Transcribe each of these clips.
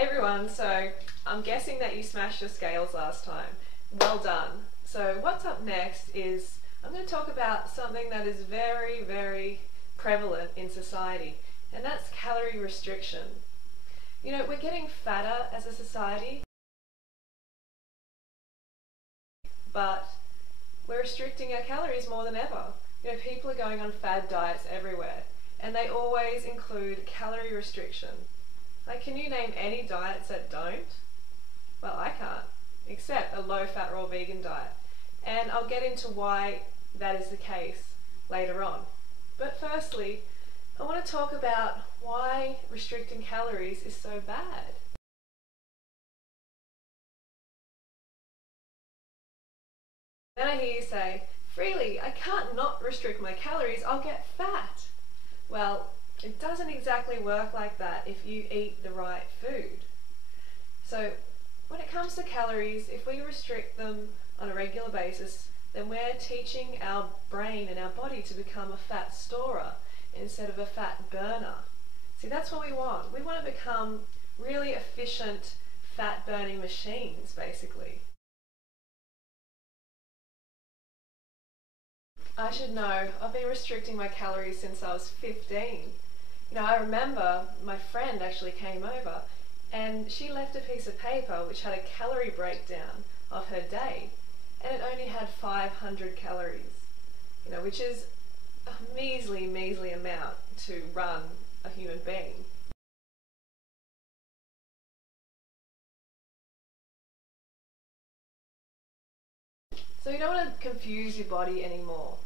Hey everyone, so I'm guessing that you smashed your scales last time. Well done. So what's up next is I'm going to talk about something that is very, very prevalent in society, and that's calorie restriction. You know, we're getting fatter as a society, but we're restricting our calories more than ever. You know, people are going on fad diets everywhere, and they always include calorie restriction. Like, can you name any diets that don't? Well, I can't, except a low-fat raw vegan diet. And I'll get into why that is the case later on. But firstly, I want to talk about why restricting calories is so bad. Then I hear you say, Freely, I can't not restrict my calories, I'll get fat. Well, it doesn't exactly work like that if you eat the right food. So when it comes to calories, if we restrict them on a regular basis, then we're teaching our brain and our body to become a fat storer instead of a fat burner. See, that's what we want. We want to become really efficient fat burning machines, basically. I should know, I've been restricting my calories since I was 15. You know, I remember my friend actually came over and she left a piece of paper which had a calorie breakdown of her day, and it only had 500 calories, you know, which is a measly, measly amount to run a human being. So you don't want to confuse your body anymore.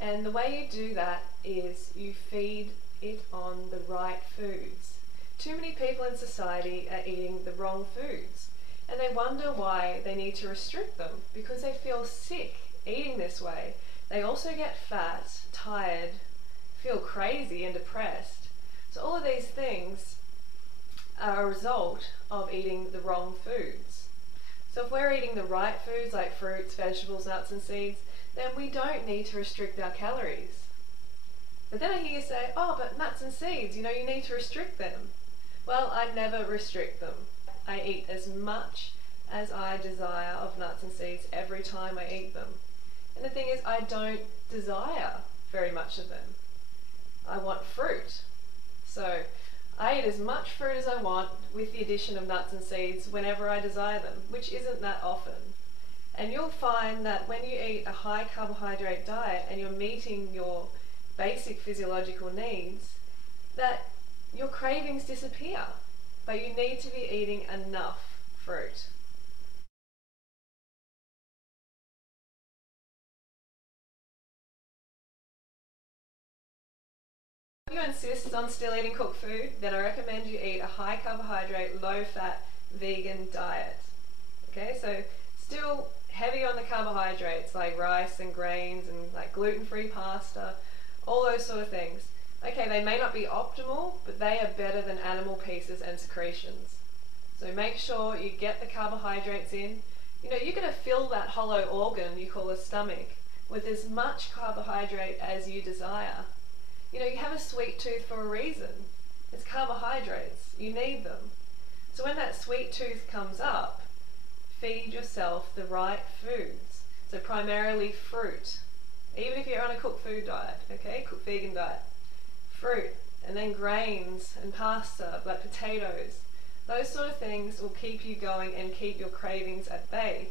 And the way you do that is you feed it on the right foods. Too many people in society are eating the wrong foods, and they wonder why they need to restrict them, because they feel sick eating this way. They also get fat, tired, feel crazy and depressed. So all of these things are a result of eating the wrong foods. So if we're eating the right foods like fruits, vegetables, nuts and seeds, then we don't need to restrict our calories. But then I hear you say, oh, but nuts and seeds, you know, you need to restrict them. Well, I never restrict them. I eat as much as I desire of nuts and seeds every time I eat them. And the thing is, I don't desire very much of them. I want fruit. So I eat as much fruit as I want with the addition of nuts and seeds whenever I desire them, which isn't that often. And you'll find that when you eat a high carbohydrate diet and you're meeting your basic physiological needs, that your cravings disappear, but you need to be eating enough fruit. If you insist on still eating cooked food, then I recommend you eat a high carbohydrate, low fat, vegan diet. Okay, so still heavy on the carbohydrates like rice and grains and like gluten-free pasta, all those sort of things. Okay, they may not be optimal, but they are better than animal pieces and secretions. So make sure you get the carbohydrates in. You know, you're going to fill that hollow organ you call a stomach with as much carbohydrate as you desire. You know, you have a sweet tooth for a reason. It's carbohydrates. You need them. So when that sweet tooth comes up, feed yourself the right foods. So primarily fruit. Even if you're on a cooked food diet, okay, cooked vegan diet. Fruit, and then grains and pasta, like potatoes. Those sort of things will keep you going and keep your cravings at bay.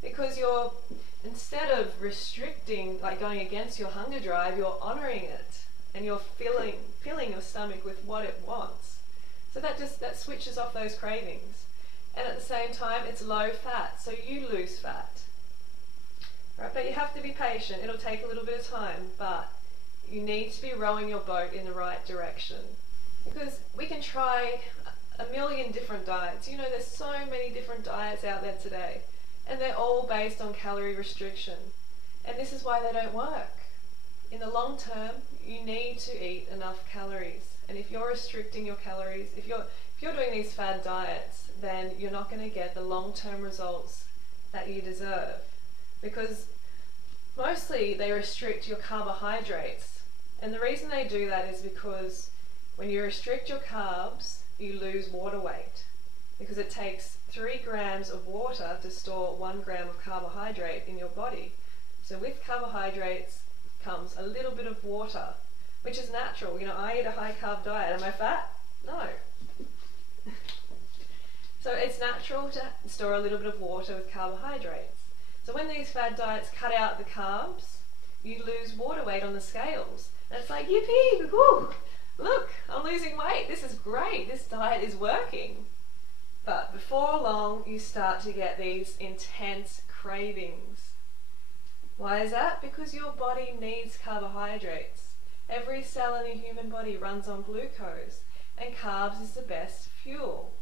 Because you're, instead of restricting, like going against your hunger drive, you're honouring it. And you're filling your stomach with what it wants. So that switches off those cravings. And at the same time, it's low fat, so you lose fat. Right? But you have to be patient. It'll take a little bit of time, but you need to be rowing your boat in the right direction. Because we can try a million different diets. You know, there's so many different diets out there today, and they're all based on calorie restriction. And this is why they don't work. In the long term, you need to eat enough calories. And if you're restricting your calories, if you're doing these fad diets, then you're not going to get the long-term results that you deserve. Because mostly they restrict your carbohydrates. And the reason they do that is because when you restrict your carbs, you lose water weight. because it takes 3 grams of water to store 1 gram of carbohydrate in your body. So with carbohydrates comes a little bit of water, which is natural. You know, I eat a high carb diet. Am I fat? No. So it's natural to store a little bit of water with carbohydrates. So when these fad diets cut out the carbs, you lose water weight on the scales. And it's like, yippee, woo, look, I'm losing weight. This is great. This diet is working. But before long, you start to get these intense cravings. Why is that? Because your body needs carbohydrates. Every cell in the human body runs on glucose, and carbs is the best fuel.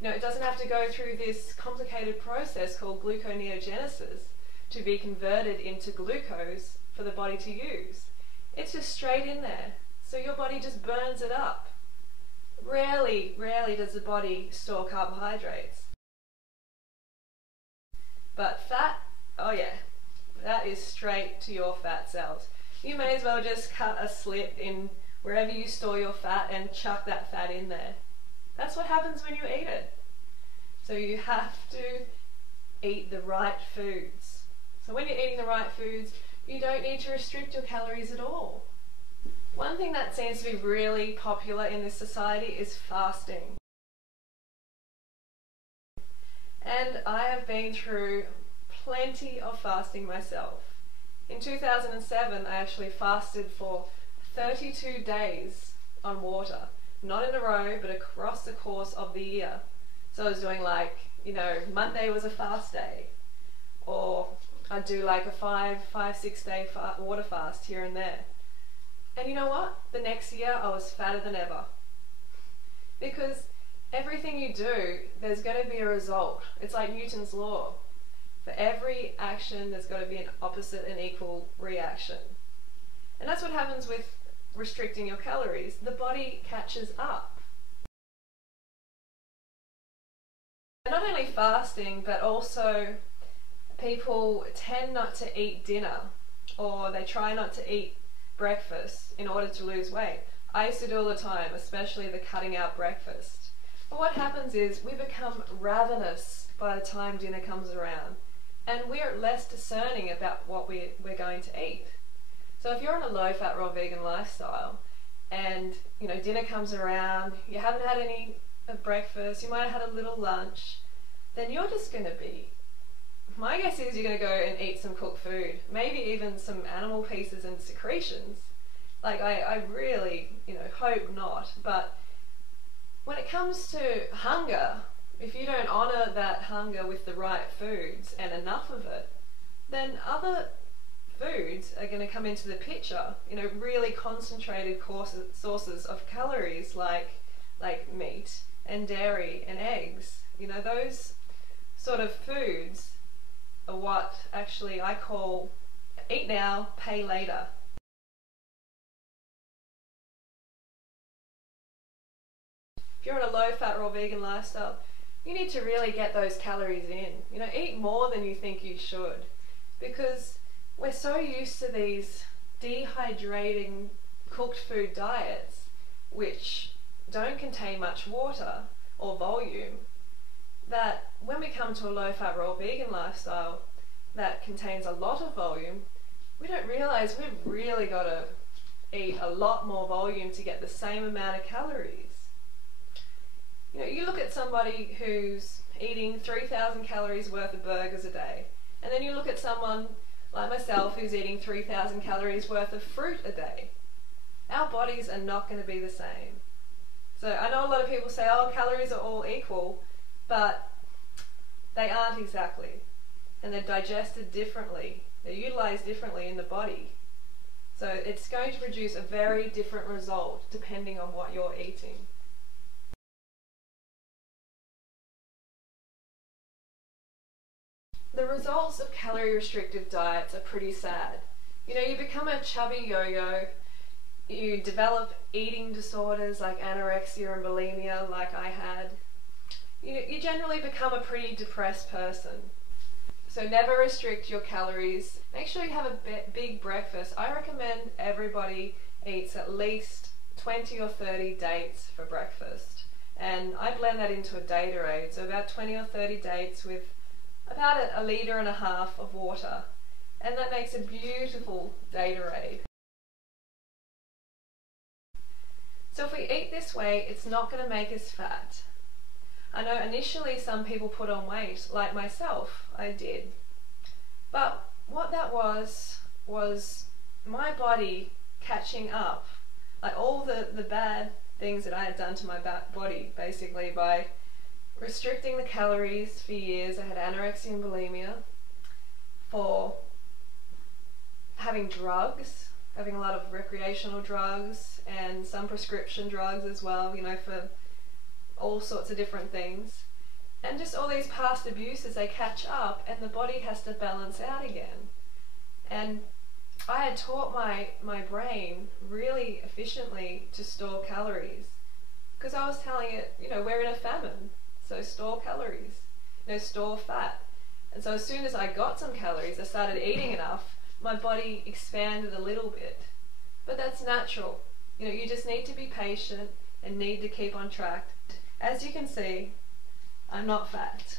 You know, it doesn't have to go through this complicated process called gluconeogenesis to be converted into glucose for the body to use. It's just straight in there. So your body just burns it up. Rarely does the body store carbohydrates. But fat, oh yeah, that is straight to your fat cells. You may as well just cut a slit in wherever you store your fat and chuck that fat in there. That's what happens when you eat it. So you have to eat the right foods. So when you're eating the right foods, you don't need to restrict your calories at all. One thing that seems to be really popular in this society is fasting. And I have been through plenty of fasting myself. In 2007, I actually fasted for 32 days on water. Not in a row, but across the course of the year. So I was doing like, you know, Monday was a fast day. Or I'd do like a 6 day water fast here and there. And you know what? The next year I was fatter than ever. Because everything you do, there's going to be a result. It's like Newton's law. For every action, there's got to be an opposite and equal reaction. And that's what happens with restricting your calories. The body catches up. And not only fasting, but also people tend not to eat dinner, or they try not to eat breakfast in order to lose weight. I used to do all the time, especially the cutting out breakfast. But what happens is we become ravenous by the time dinner comes around, and we're less discerning about what we're going to eat. So if you're on a low-fat, raw vegan lifestyle, and you know dinner comes around, you haven't had any breakfast, you might have had a little lunch, then you're just going to be, my guess is you're going to go and eat some cooked food, maybe even some animal pieces and secretions. Like I really, you know, hope not. But when it comes to hunger, if you don't honour that hunger with the right foods and enough of it, then other foods are going to come into the picture. You know, really concentrated sources of calories like meat and dairy and eggs. You know, those sort of foods are what actually I call eat now, pay later. If you're on a low-fat, raw vegan lifestyle, you need to really get those calories in. You know, eat more than you think you should, because we're so used to these dehydrating cooked food diets which don't contain much water or volume, that when we come to a low-fat, raw vegan lifestyle that contains a lot of volume, we don't realise we've really got to eat a lot more volume to get the same amount of calories. You know, you look at somebody who's eating 3,000 calories worth of burgers a day, and then you look at someone like myself who's eating 3,000 calories worth of fruit a day. Our bodies are not going to be the same. So I know a lot of people say, oh, calories are all equal, but they aren't exactly. And they're digested differently. They're utilised differently in the body. So it's going to produce a very different result depending on what you're eating. The results of calorie restrictive diets are pretty sad. You know, you become a chubby yo-yo, you develop eating disorders like anorexia and bulimia like I had. You generally become a pretty depressed person. So never restrict your calories. Make sure you have a big breakfast. I recommend everybody eats at least 20 or 30 dates for breakfast. and I blend that into a Datorade, so about 20 or 30 dates with about a litre and a half of water, and that makes a beautiful Datorade. So if we eat this way, it's not going to make us fat. I know initially some people put on weight, like myself, I did. But what that was my body catching up, like all the bad things that I had done to my body, basically by restricting the calories for years. I had anorexia and bulimia, for having drugs, having a lot of recreational drugs and some prescription drugs as well, you know, for all sorts of different things. And just all these past abuses, they catch up and the body has to balance out again. And I had taught my brain really efficiently to store calories, because I was telling it, you know, we're in a famine, so store calories, you know, store fat. And so as soon as I got some calories, I started eating enough, my body expanded a little bit. But that's natural. You know, you just need to be patient and need to keep on track. As you can see, I'm not fat,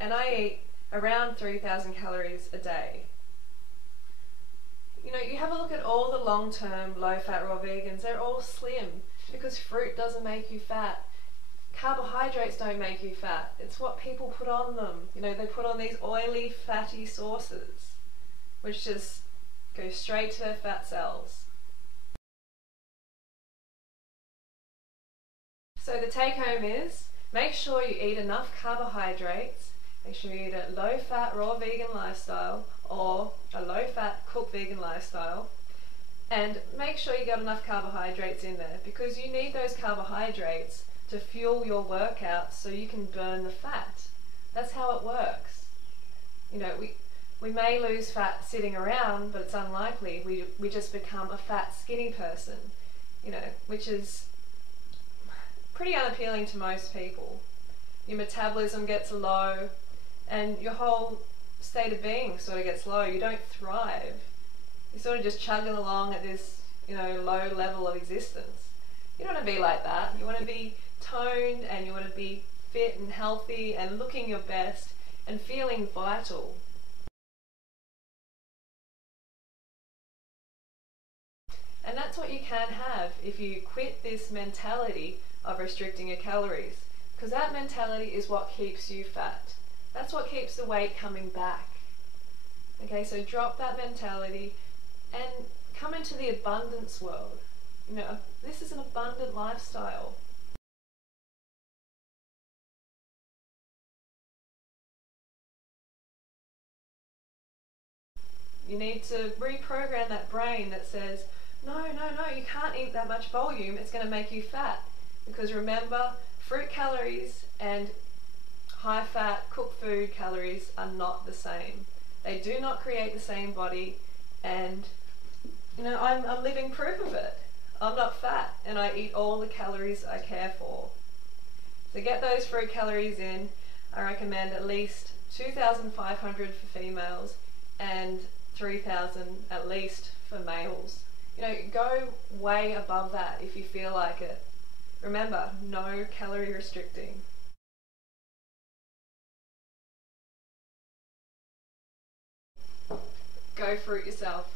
and I eat around 3,000 calories a day. You know, you have a look at all the long-term low-fat raw vegans, they're all slim because fruit doesn't make you fat. Carbohydrates don't make you fat. It's what people put on them. You know, they put on these oily, fatty sauces, which just go straight to their fat cells. So the take home is, make sure you eat enough carbohydrates, make sure you eat a low-fat raw vegan lifestyle or a low-fat cooked vegan lifestyle, and make sure you got enough carbohydrates in there, because you need those carbohydrates to fuel your workouts so you can burn the fat. That's how it works. You know, we may lose fat sitting around, but it's unlikely. We just become a fat, skinny person, you know, which is pretty unappealing to most people. Your metabolism gets low and your whole state of being sort of gets low. You don't thrive. You're sort of just chugging along at this, you know, low level of existence. You don't want to be like that. You want to be toned and you want to be fit and healthy and looking your best and feeling vital. And that's what you can have if you quit this mentality of restricting your calories, because that mentality is what keeps you fat. That's what keeps the weight coming back. Okay, so drop that mentality and come into the abundance world. You know, this is an abundant lifestyle. You need to reprogram that brain that says, no, you can't eat that much volume, it's going to make you fat. Because remember, fruit calories and high fat cooked food calories are not the same. They do not create the same body, and you know, I'm living proof of it. I'm not fat and I eat all the calories I care for. So get those fruit calories in. I recommend at least 2,500 for females and 3,000 at least for males. You know, go way above that if you feel like it. Remember, no calorie restricting. Go fruit yourself.